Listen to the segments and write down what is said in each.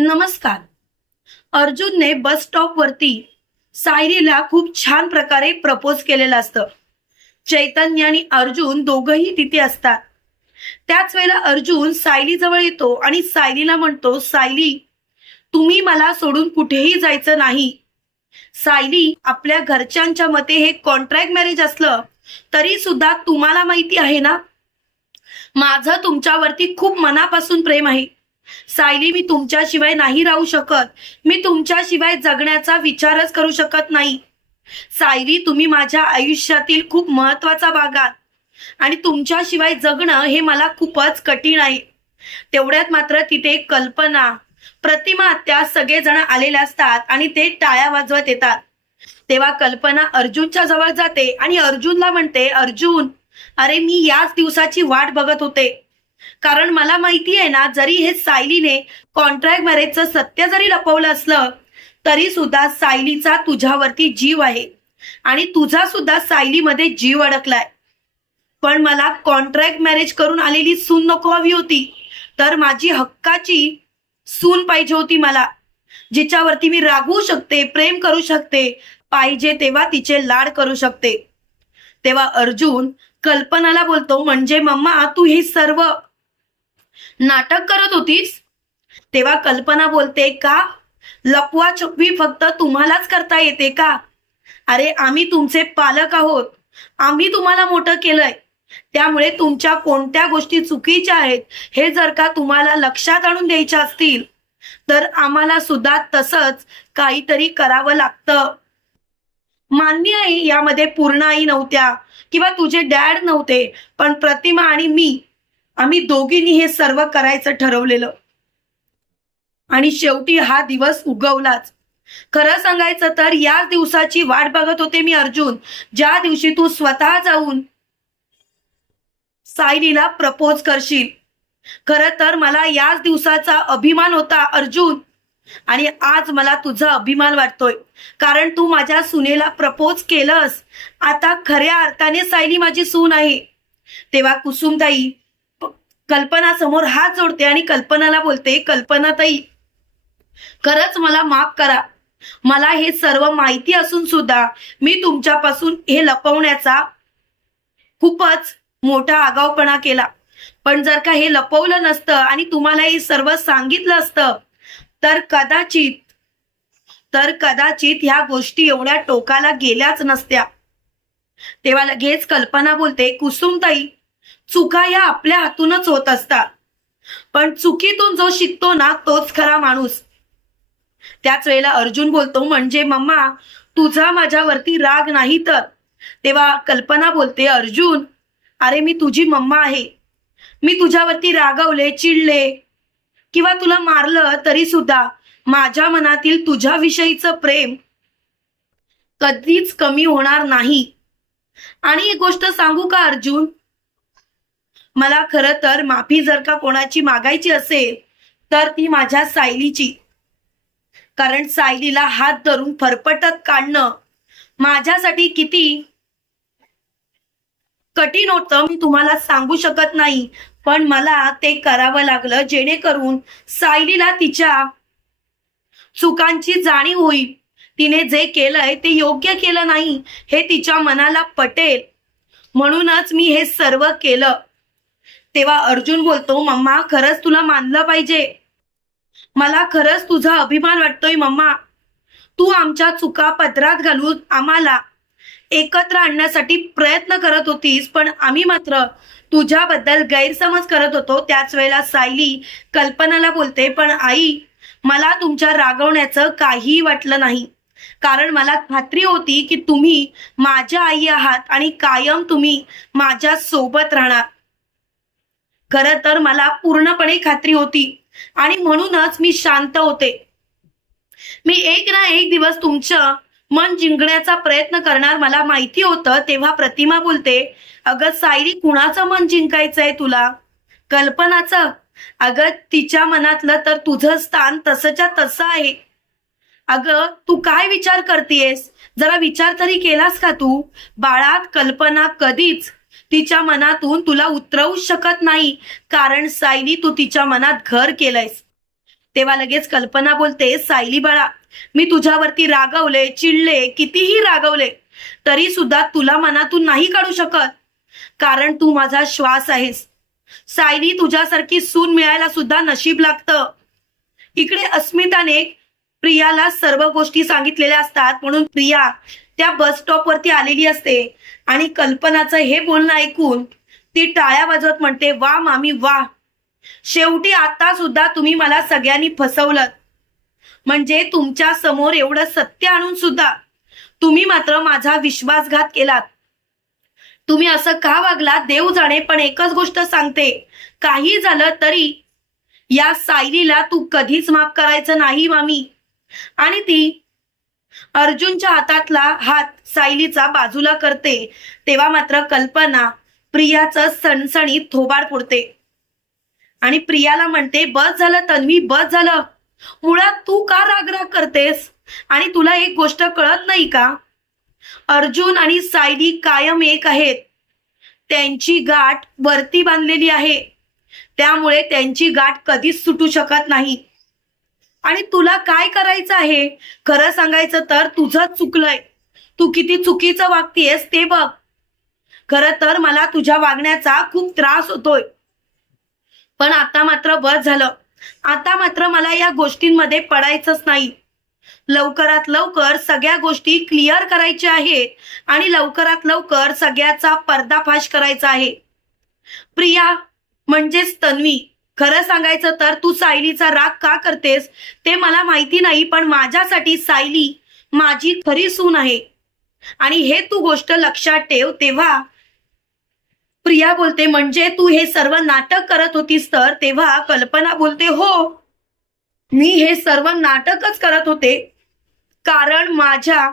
नमस्कार. अर्जुनने bus stop वरती सायरीला खूप छान प्रकारे प्रपोज केलेलं असतं. चैतन्य आणि अर्जुन दोघही तिथे असतात. त्याच वेळेला अर्जुन सायली जवळ येतो आणि सायलीला म्हणतो सायली तुम्ही मला सोडून कुठेही जायचं नाही. सायली आपल्या घरच्यांच्या मते हे कॉन्ट्रॅक्ट मॅरेज असलं तरी सुद्धा तुम्हाला माहिती आहे ना? माझं तुमच्यावरती खूप मनापासून प्रेम आहे. सायली मी तुमच्याशिवाय नाही राहू शकत. मी तुमच्याशिवाय जगण्याचा विचारच करू शकत नाही. सायली तुम्ही माझ्या आयुष्यातील खूप महत्त्वाचा भाग आहात. आणि तुमच्याशिवाय जगणं हे मला खूपच कठीण आहे. तेवढ्यात मात्र तिथे कल्पना प्रतिमा त्या सगळेजण आलेले असतात आणि ते टाळ्या वाजवत येतात. तेव्हा कल्पना अर्जुनच्या जवळ जाते आणि अर्जुनला म्हणते अर्जुन अरे मी याच दिवसाची वाट बघत होते. कारण मला माहिती आहे ना जरी हे सायलीने कॉन्ट्रॅक्ट मॅरेजचं सत्य जरी लपवलं असलं तरी सुद्धा सायलीचा तुझ्यावरती जीव आहे. आणि तुझा सुद्धा सायलीमध्ये जीव अडकलाय. पण मला कॉन्ट्रॅक्ट मॅरेज करून आलेली सून नको हवी होती. तर माझी हक्काची सून पाहिजे होती मला जिच्यावरती मी रागवू शकते प्रेम करू शकते पाहिजे तेव्हा तिचे लाड करू शकते. तेव्हा अर्जुन कल्पनाला बोलतो म्हणजे मम्मा तू हे सर्व नाटक करत होतीस? तेव्हा कल्पना बोलते का? लपवा छपवी फक्त तुम्हालाच करता येते का? अरे आम्ही तुमचे पालक आहोत. आम्ही तुम्हाला मोठं केलंय. त्यामुळे तुमच्या कोणत्या गोष्टी चुकीच्या आहेत हे जर का तुम्हाला लक्षात आणून द्यायच्या असतील तर आम्हाला सुद्धा तसंच काहीतरी करावं लागतं. मान्य आई यामध्ये पूर्ण आई नव्हत्या किंवा तुझे डॅड नव्हते पण प्रतिमा आणि मी आम्ही दोघींनी हे सर्व करायचं ठरवलेलं. आणि शेवटी हा दिवस उगवलाच. खरं सांगायचं तर याच दिवसाची वाट बघत होते मी अर्जुन. ज्या दिवशी तू स्वतः जाऊन सायलीला प्रपोज करशील. खरं तर मला याच दिवसाचा अभिमान होता अर्जुन. आणि आज मला तुझा अभिमान वाटतोय. कारण तू माझ्या सुनेला प्रपोज केलंस. आता खऱ्या अर्थाने सायली माझी सून आहे. तेव्हा कुसुमताई कल्पना समोर हात जोडते आणि कल्पनाला बोलते कल्पनाताई खरंच मला माफ करा. मला हे सर्व माहिती असून सुद्धा मी तुमच्यापासून हे लपवण्याचा खूपच मोठा आगाऊपणा केला. पण जर का हे लपवलं नसतं आणि तुम्हाला हे सर्व सांगितलं असतं तर कदाचित तर कदाचित ह्या गोष्टी एवढ्या टोकाला गेल्याच नसत्या. तेव्हा लगेच कल्पना बोलते कुसुमताई चुका या आपल्या हातूनच होत असतात. पण चुकीतून जो शिकतो ना तोच खरा माणूस. त्याच वेळेला अर्जुन बोलतो म्हणजे मम्मा तुझा माझ्यावरती राग नाही तर. तेव्हा कल्पना बोलते अर्जुन अरे मी तुझी मम्मा आहे. मी तुझ्यावरती रागवले चिडले. किंवा तुला मारलं तरी सुद्धा माझ्या मनातील तुझ्याविषयीचं प्रेम कधीच कमी होणार नाही. आणि एक गोष्ट सांगू का अर्जुन? मला खरं तर माफी जर का कोणाची मागायची असेल तर ती माझ्या सायलीची. कारण सायलीला हात धरून फरफटत काढणं माझ्यासाठी किती कठीण होतं मी तुम्हाला सांगू शकत नाही. पण मला ते करावं लागलं जेणेकरून सायलीला तिच्या चुकांची जाणीव होईल. तिने जे केलंय ते योग्य केलं नाही हे तिच्या मनाला पटेल. म्हणूनच मी हे सर्व केलं. तेव्हा अर्जुन बोलतो मम्मा खरंच तुला मानलं पाहिजे. मला खरंच तुझा अभिमान वाटतोय मम्मा. तू आमच्या चुका पदरात घालून आम्हाला एकत्र आणण्यासाठी प्रयत्न करत होतीस पण आम्ही मात्र तुझ्याबद्दल गैरसमज करत होतो. त्याच वेळेला सायली कल्पनाला बोलते पण आई मला तुमच्या रागवण्याचं काहीही वाटलं नाही. कारण मला खात्री होती की तुम्ही माझ्या आई आहात आणि कायम तुम्ही माझ्या सोबत राहणार. खरं तर मला पूर्णपणे खात्री होती. आणि म्हणूनच मी शांत होते. मी एक ना एक दिवस तुमचं मन जिंकण्याचा प्रयत्न करणार मला माहिती होतं तेव्हा प्रतिमा बोलते अगं सायरी कुणाचं मन जिंकायचंय तुला? कल्पनाचं? अगं तिच्या मनातलं तर तुझं स्थान तसंच्या तसं आहे. अगं तू काय विचार करतेयस? जरा विचार तरी केलास का तू? बाळात कल्पना कधीच तिच्या मनातून तुला उतरवू शकत नाही. कारण सायली तू तिच्या मनात घर केलंयस. तेव्हा लगेच कल्पना बोलते सायली बाळा मी तुझ्यावरती रागवले चिडले कितीही रागवले तरी सुद्धा तुला मनातून नाही काढू शकत. कारण तू माझा श्वास आहेस. सायली तुझ्यासारखी सून मिळायला सुद्धा नशीब लागतं. इकडे अस्मिताने प्रियाला सर्व गोष्टी सांगितलेल्या असतात म्हणून प्रिया त्या बस स्टॉप वरती आलेली असते. आणि कल्पनाचं हे बोलणं ऐकून ती टाळ्या वाजवत म्हणते वा मामी वा. शेवटी आता सुद्धा तुम्ही मला सगळ्यांनी फसवलं म्हणजे तुमच्यासमोर एवढं सत्य आणून सुद्धा तुम्ही मात्र माझा विश्वासघात केलात. तुम्ही असं का वागलात? देव जाणे पण एकच गोष्ट सांगते. काही झालं तरी या सायलीला तू कधीच माफ करायचं नाही मामी. आणि ती अर्जुनच्या हातातला हात सायलीचा बाजूला करते तेव्हा मात्र कल्पना प्रियाचं सणसणीत थोबाड पुरते. आणि प्रियाला म्हणते बस झालं तन्वी बस झालं. मुळात तू का रागराग करतेस? आणि तुला एक गोष्ट कळत नाही का? अर्जुन आणि सायली कायम एक आहेत. त्यांची गाठ वरती बांधलेली आहे. त्यामुळे त्यांची गाठ कधीच सुटू शकत नाही. आणि तुला काय करायचं आहे? खरं सांगायचं तर तुझं चुकलंय. तू किती चुकीचं वागतीयस ते बघ. खरं तर मला तुझ्या वागण्याचा खूप त्रास होतोय. पण आता मात्र बस झालं. आता मात्र मला या गोष्टींमध्ये पडायचंच नाही. लवकरात लवकर सगळ्या गोष्टी क्लिअर करायच्या आहेत आणि लवकरात लवकर सगळ्याचा पर्दाफाश करायचा आहे. प्रिया म्हणजेच तन्वी खरं सांगायचं तर तू सायलीचा राग का करतेस? ते मला माहिती नाही पण माझ्यासाठी सायली माझी खरी सून आहे. आणि हे तू गोष्ट लक्षात ठेव तेव्हा प्रिया बोलते म्हणजे तू हे सर्व नाटक करत होतीस तर? तेव्हा कल्पना बोलते हो मी हे सर्व नाटकच करत होते. कारण माझ्या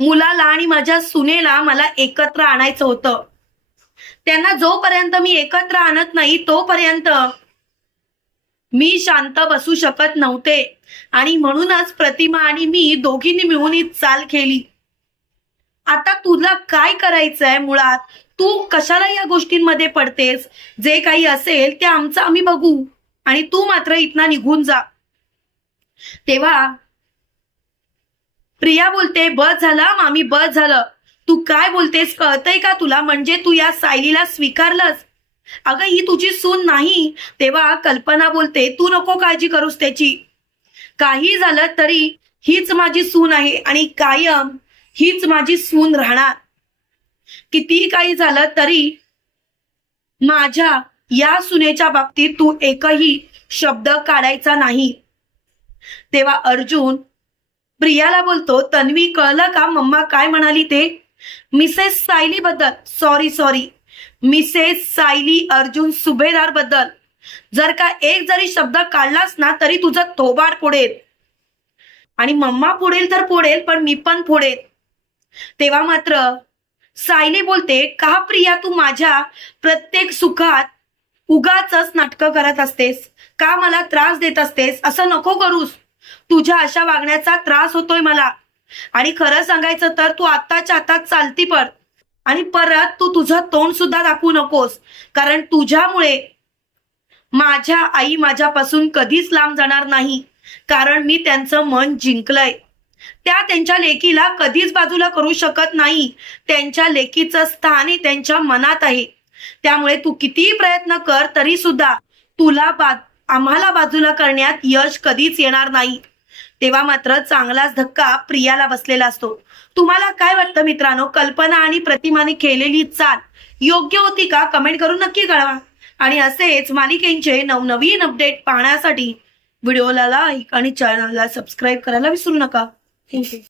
मुलाला आणि माझ्या सुनेला मला एकत्र आणायचं होतं. त्यांना जोपर्यंत मी एकत्र आणत नाही तोपर्यंत मी शांत बसू शकत नव्हते. आणि म्हणूनच प्रतिमा आणि मी दोघींनी मिळून ही चाल केली. आता तुला काय करायचंय मुळात? तू कशाला या गोष्टींमध्ये पडतेस? जे काही असेल ते आमचं आम्ही बघू. आणि तू मात्र इथनं निघून जा. तेव्हा प्रिया बोलते बस झालं मामी बस झालं. तू काय बोलतेस? कळतंय का तुला? म्हणजे तू या सायलीला स्वीकारलंस? अगं ही तुझी सून नाही. तेव्हा कल्पना बोलते तू नको काळजी करूस त्याची. काही झालं तरी हीच माझी सून आहे आणि कायम हीच माझी सून राहणार. कितीही काही झालं तरी माझ्या या सुनेच्या बाबतीत तू एकही शब्द काढायचा नाही. तेव्हा अर्जुन प्रियाला बोलतो तन्वी कळलं का? मम्मा काय म्हणाली ते? मिसेस सायली बद्दल sorry sorry Mrs Sayali Arjun सुभेदारबद्दल. जर का एक जरी शब्द काढलास ना तरी तुझं थोबाड फोडेल आणि मम्मा फोडेल तर फोडेल पण मी पण फोडेल तेव्हा मात्र सायली बोलते का प्रिया तू माझ्या प्रत्येक सुखात उगाच नाटकं करत असतेस? का मला त्रास देत असतेस? असं नको करूस. तुझ्या अशा वागण्याचा त्रास होतोय मला. आणि खरं सांगायचं तर तू आत्ताच्या आतात चालती पड आणि परत तू तुझं तोंड सुद्धा दाखवू नकोस. कारण तुझ्यामुळे माझ्या आई माझ्यापासून कधीच लांब जाणार नाही. कारण मी त्यांचं मन जिंकलंय. त्या त्यांच्या लेकीला कधीच बाजूला करू शकत नाही. त्यांच्या लेकीचं स्थान हे त्यांच्या मनात आहे. त्यामुळे तू कितीही प्रयत्न कर तरी सुद्धा तुला बा आम्हाला बाजूला करण्यात यश कधीच येणार नाही. तेव्हा मात्र चांगलाच धक्का प्रियाला बसलेला असतो. तुम्हाला काय वाटतं मित्रांनो? कल्पना आणि प्रतिमाने केलेली चाल योग्य होती का? कमेंट करून नक्की कळवा. आणि असेच मालिकेंचे नवनवीन अपडेट पाहण्यासाठी व्हिडिओला लाईक आणि चॅनलला सबस्क्राईब करायला विसरू नका. थँक्यू.